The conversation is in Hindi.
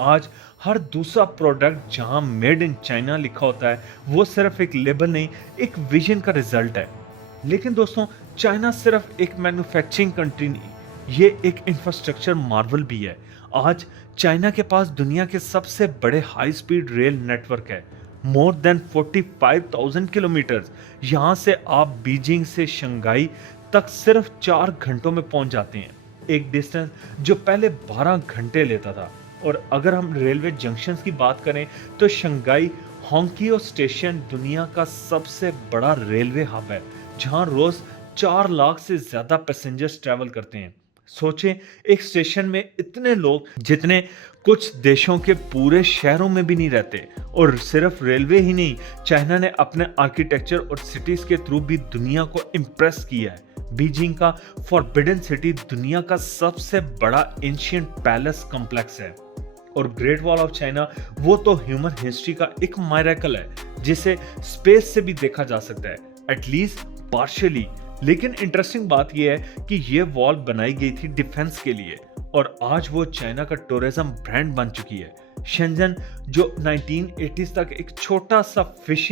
आज हर दूसरा प्रोडक्ट जहां मेड इन चाइना लिखा होता है, वो सिर्फ एक लेबल नहीं, एक विजन का रिजल्ट है। लेकिन दोस्तों, चाइना सिर्फ एक मैन्युफैक्चरिंग कंट्री नहीं, ये एक इंफ्रास्ट्रक्चर मार्वल भी है। आज चाइना के पास दुनिया के सबसे बड़े हाई स्पीड रेल नेटवर्क है, मोर देन 45,000 किलोमीटर्स। यहाँ से आप बीजिंग से शंघाई तक सिर्फ 4 घंटों में पहुंच जाते हैं, एक डिस्टेंस जो पहले 12 घंटे लेता था। और अगर हम रेलवे जंक्शंस की बात करें तो शंघाई होंगियो स्टेशन दुनिया का सबसे बड़ा रेलवे हब है, जहां रोज 4 लाख से ज्यादा पैसेंजर्स ट्रैवल करते हैं। सोचें, एक स्टेशन में इतने लोग जितने कुछ देशों के पूरे शहरों में भी नहीं रहते। और सिर्फ रेलवे ही नहीं, चाइना ने अपने आर्किटेक्चर और सिटीज के थ्रू भी दुनिया को इम्प्रेस किया है। बीजिंग का फॉरबिडन सिटी दुनिया का सबसे बड़ा एंशिएंट पैलेस कॉम्प्लेक्स है। और ग्रेट वॉल ऑफ चाइना वो तो ह्यूमन हिस्ट्री का एक मिरेकल है, जिसे स्पेस से भी देखा जा सकता है, एटलीस्ट पार्शियली। लेकिन इंटरेस्टिंग बात यह है कि ये वॉल बनाई गई थी डिफेंस के लिए, और आज वो चाइना का टूरिज्म ब्रांड बन चुकी है। शेंजन, जो 1980s तक एक छोटा सा फिशिंग